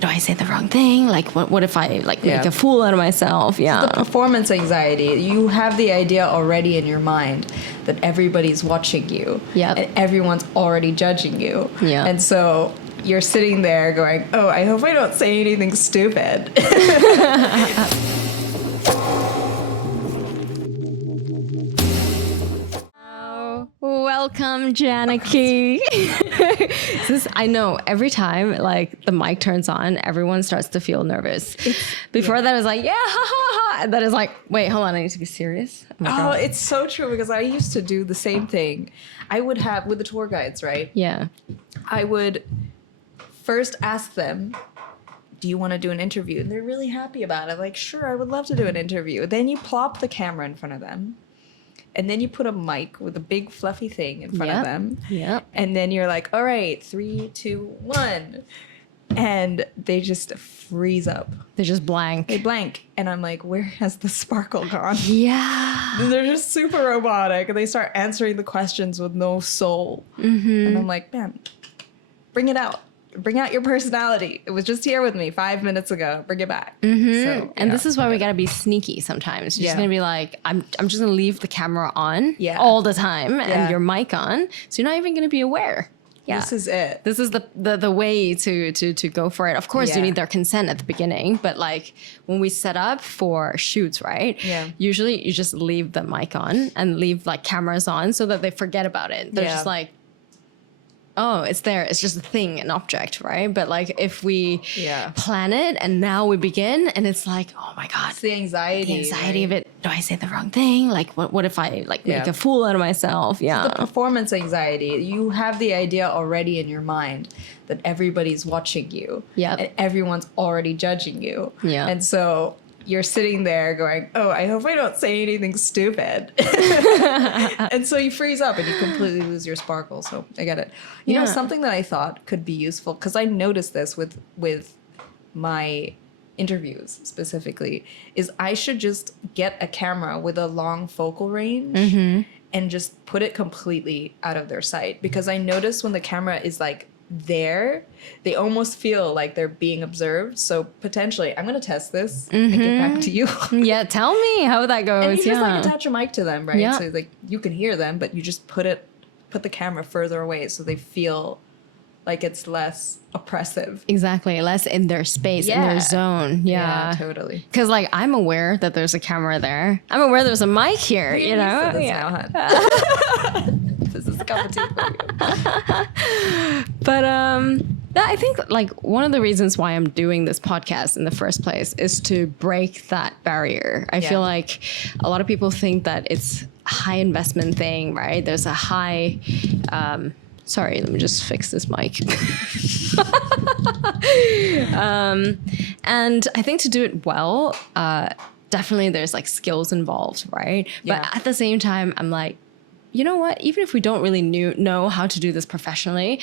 do I say the wrong thing? Like, what if I like make a fool out of myself? Yeah. The performance anxiety. You have the idea already in your mind that everybody's watching you. Yep. And everyone's already judging you. Yeah. And so you're sitting there going, oh, I hope I don't say anything stupid. Welcome, Janaki. I know every time like the mic turns on, everyone starts to feel nervous. Before that, it's like, yeah, ha, ha, ha. And then it's like, wait, hold on, I need to be serious. Oh, it's so true because I used to do the same thing. I would have, with the tour guides, right? Yeah. I would first ask them, do you want to do an interview? And they're really happy about it. Like, sure, I would love to do an interview. Then you plop the camera in front of them. And then you put a mic with a big fluffy thing in front of them. Yep. And then you're like, all right, 3, 2, 1. And they just freeze up. They're just blank. They blank. And I'm like, where has the sparkle gone? Yeah. They're just super robotic. And they start answering the questions with no soul. Mm-hmm. And I'm like, man, bring it out. Bring out your personality. It was just here with me 5 minutes ago. Bring it back. Mm-hmm. So, and this is why we gotta be sneaky sometimes. You're just gonna be like, I'm just gonna leave the camera on all the time and your mic on, so you're not even gonna be aware. Yeah. This is it. This is the way to go for it. Of course, you need their consent at the beginning, but like when we set up for shoots, right? Yeah. Usually you just leave the mic on and leave like cameras on so that they forget about it. They're just like, oh, it's there. It's just a thing, an object, right? But like if we plan it and now we begin and it's like, oh my God. It's the anxiety. The anxiety of it. Do I say the wrong thing? Like what if I like make a fool out of myself? Yeah. The performance anxiety. You have the idea already in your mind that everybody's watching you. Yep. And everyone's already judging you. Yeah. And so you're sitting there going, oh, I hope I don't say anything stupid. And so you freeze up and you completely lose your sparkle. So I get it. You know, something that I thought could be useful, because I noticed this with my interviews specifically, is I should just get a camera with a long focal range and just put it completely out of their sight. Because I noticed when the camera is like there, they almost feel like they're being observed. So potentially, I'm going to test this and get back to you. Yeah, tell me how that goes. And you just like attach a mic to them, right? Yeah. So like you can hear them, but you just put the camera further away so they feel like it's less oppressive. Exactly, less in their space, in their zone. Yeah, totally. Because like I'm aware that there's a camera there. I'm aware there's a mic here. You know, This is a cup of tea for you. But I think like one of the reasons why I'm doing this podcast in the first place is to break that barrier. I feel like a lot of people think that it's a high investment thing, right? There's a high sorry, let me just fix this mic. And I think to do it well, definitely there's like skills involved, right? Yeah. But at the same time, I'm like, you know what? Even if we don't really know how to do this professionally,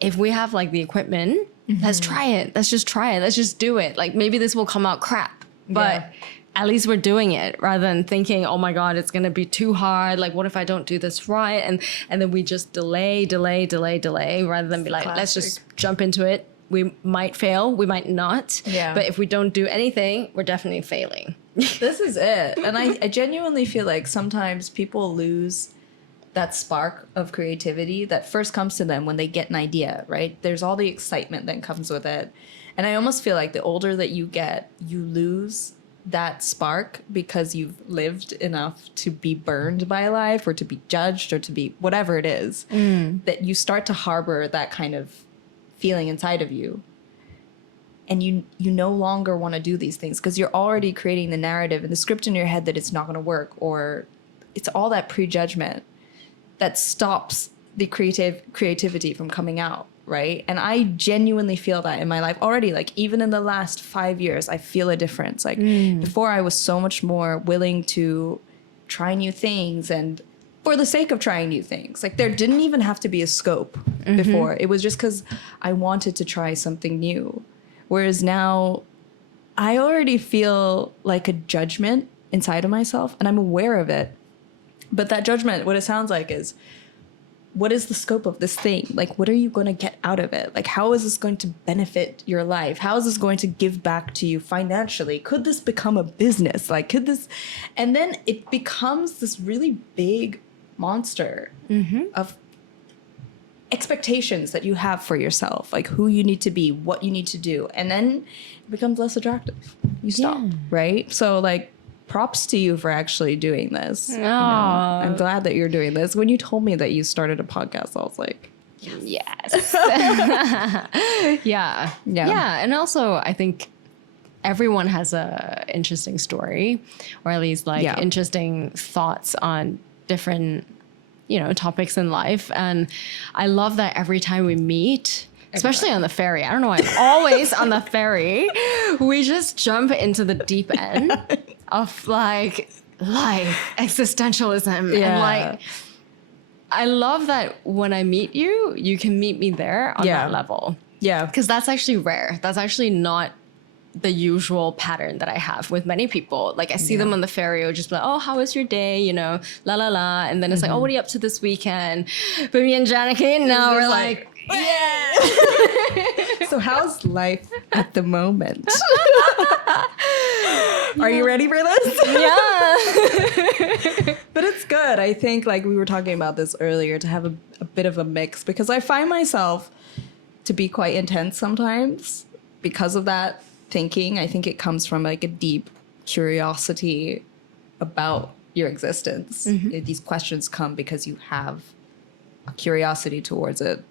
if we have like the equipment, let's try it. Let's just try it. Let's just do it. Like maybe this will come out crap, but at least we're doing it rather than thinking, oh my God, it's going to be too hard. Like, what if I don't do this right? And then we just delay rather than be like, let's just jump into it. We might fail. We might not. Yeah. But if we don't do anything, we're definitely failing. This is it. And I genuinely feel like sometimes people lose that spark of creativity that first comes to them when they get an idea, right? There's all the excitement that comes with it. And I almost feel like the older that you get, you lose that spark because you've lived enough to be burned by life or to be judged or to be whatever it is, that you start to harbor that kind of feeling inside of you. And you no longer want to do these things because you're already creating the narrative and the script in your head that it's not going to work, or it's all that prejudgment that stops the creativity from coming out, right? And I genuinely feel that in my life already. Like even in the last 5 years, I feel a difference. Like before I was so much more willing to try new things and for the sake of trying new things. Like there didn't even have to be a scope before. It was just because I wanted to try something new. Whereas now I already feel like a judgment inside of myself and I'm aware of it. But that judgment, what it sounds like is what is the scope of this thing? Like, what are you going to get out of it? Like, how is this going to benefit your life? How is this going to give back to you financially? Could this become a business? Like, could this? And then it becomes this really big monster of expectations that you have for yourself, like who you need to be, what you need to do. And then it becomes less attractive. You stop, right? So, like, props to you for actually doing this. You know? I'm glad that you're doing this. When you told me that you started a podcast, I was like, yes. Yeah. And also, I think everyone has a interesting story, or at least like interesting thoughts on different, topics in life. And I love that every time we meet, especially on the ferry, I don't know why I'm always on the ferry, we just jump into the deep end of like life, existentialism. And like, I love that when I meet you, you can meet me there on that level. Yeah. Because that's actually rare. That's actually not the usual pattern that I have with many people. Like, I see them on the ferry, or just like, oh, how was your day? La la la. And then it's like, oh, what are you up to this weekend? But me and Janaki, now we're like, yeah. So how's life at the moment? Are you ready for this? Yeah. But it's good. I think, like we were talking about this earlier, to have a bit of a mix, because I find myself to be quite intense sometimes because of that thinking. I think it comes from like a deep curiosity about your existence. These questions come because you have a curiosity towards it.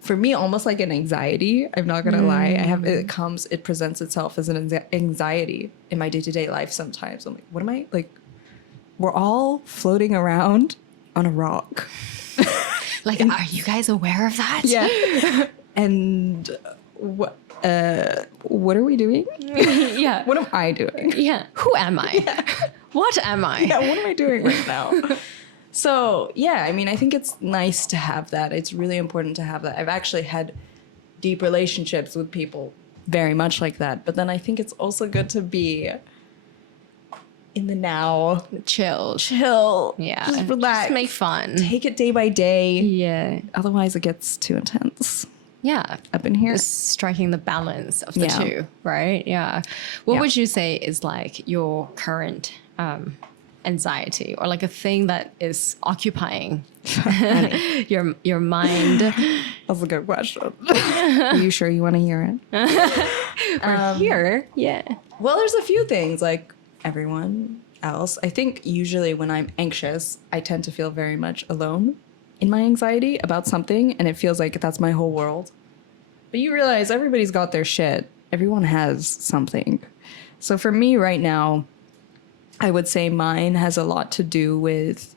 For me, almost like an anxiety. I'm not gonna lie. It presents itself as an anxiety in my day-to-day life sometimes. I'm like, what am I like? We're all floating around on a rock. Like, are you guys aware of that? Yeah. And what are we doing? Yeah. What am I doing? Yeah. Who am I? Yeah. What am I? Yeah, what am I doing right now? So, yeah, I mean, I think it's nice to have that. It's really important to have that. I've actually had deep relationships with people very much like that. But then I think it's also good to be in the now. Chill. Yeah. Just relax. Just make fun. Take it day by day. Yeah. Otherwise, it gets too intense. Yeah. Up in here. Just striking the balance of the two, right? Yeah. What would you say is like your current anxiety, or like a thing that is occupying your mind? That's a good question. Are you sure you want to hear it? We're here. Yeah. Well, there's a few things like everyone else. I think usually when I'm anxious, I tend to feel very much alone in my anxiety about something, and it feels like that's my whole world. But you realize everybody's got their shit. Everyone has something. So for me right now, I would say mine has a lot to do with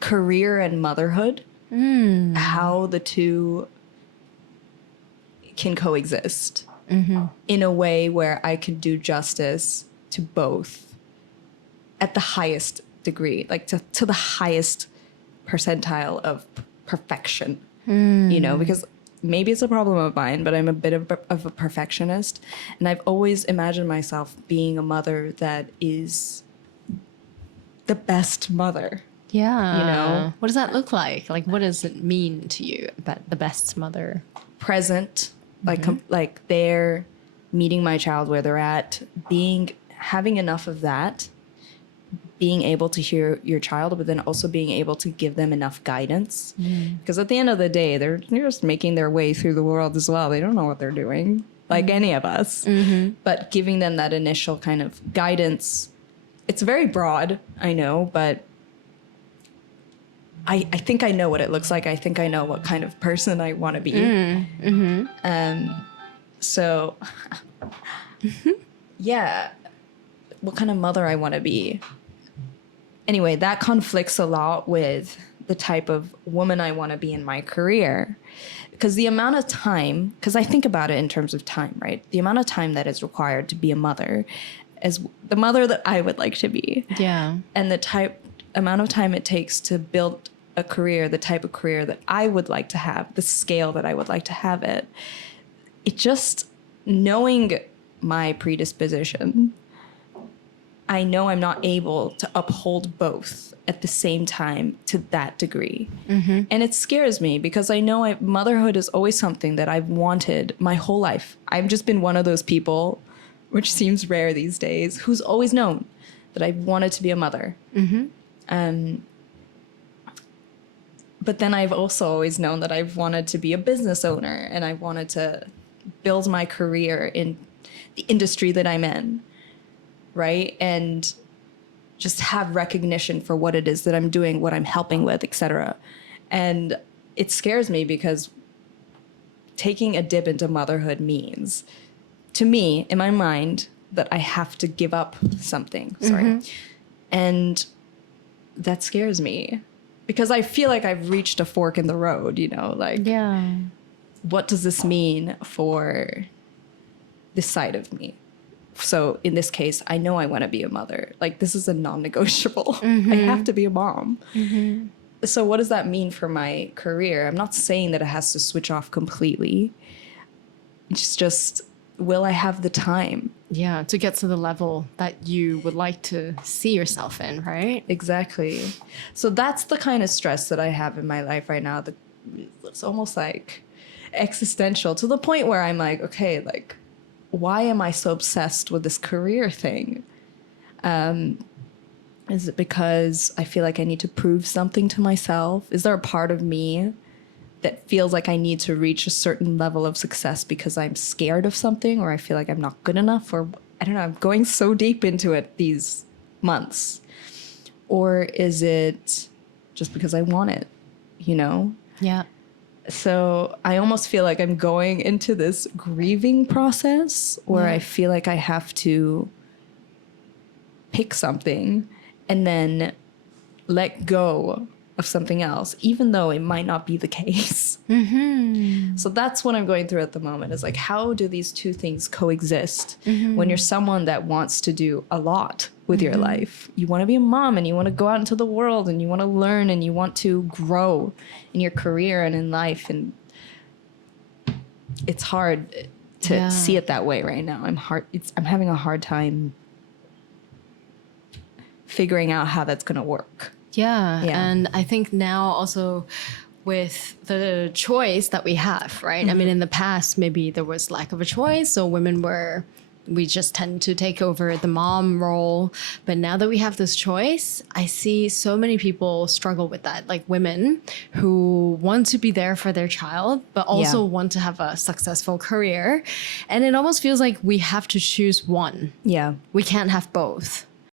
career and motherhood, how the two can coexist in a way where I can do justice to both at the highest degree, like to the highest percentile of perfection, because maybe it's a problem of mine, but I'm a bit of a perfectionist. And I've always imagined myself being a mother that is the best mother. Yeah. What does that look like? Like, what does it mean to you about the best mother? Present, like there, meeting my child where they're at, having enough of that, being able to hear your child, but then also being able to give them enough guidance. Because at the end of the day, they're just making their way through the world as well. They don't know what they're doing, like any of us. But giving them that initial kind of guidance, it's very broad, I know, but I think I know what it looks like. I think I know what kind of person I want to be. So, yeah, what kind of mother I want to be. Anyway, that conflicts a lot with the type of woman I want to be in my career. Because the amount of time, because I think about it in terms of time, right? The amount of time that is required to be a mother as the mother that I would like to be. Yeah. And the amount of time it takes to build a career, the type of career that I would like to have, the scale that I would like to have it. It just, knowing my predisposition, I know I'm not able to uphold both at the same time to that degree. And it scares me because I know motherhood is always something that I've wanted my whole life. I've just been one of those people, which seems rare these days, who's always known that I wanted to be a mother. But then I've also always known that I've wanted to be a business owner, and I wanted to build my career in the industry that I'm in, right? And just have recognition for what it is that I'm doing, what I'm helping with, etc. And it scares me because taking a dip into motherhood means, to me, in my mind, that I have to give up something. And that scares me because I feel like I've reached a fork in the road, you know, like, what does this mean for this side of me? So in this case, I know I want to be a mother. Like, this is a non-negotiable. I have to be a mom. So what does that mean for my career? I'm not saying that it has to switch off completely. It's just, will I have the time? Yeah, to get to the level that you would like to see yourself in, right? Exactly. So that's the kind of stress that I have in my life right now. It's almost like existential, to the point where I'm like, okay, like, why am I so obsessed with this career thing? Is it because I feel like I need to prove something to myself? Is there a part of me that feels like I need to reach a certain level of success because I'm scared of something, or I feel like I'm not good enough, or I don't know, I'm going so deep into it these months? Or is it just because I want it, you know? Yeah. So I almost feel like I'm going into this grieving process where I feel like I have to pick something and then let go of something else, even though it might not be the case. So that's what I'm going through at the moment, is like, how do these two things coexist when you're someone that wants to do a lot with your life? You want to be a mom, and you want to go out into the world, and you want to learn, and you want to grow in your career and in life. And it's hard to see it that way right now. I'm having a hard time figuring out how that's going to work. Yeah. And I think now also with the choice that we have, right? I mean, in the past, maybe there was lack of a choice. So we just tend to take over the mom role. But now that we have this choice, I see so many people struggle with that, like women who want to be there for their child, but also want to have a successful career. And it almost feels like we have to choose one. Yeah. We can't have both.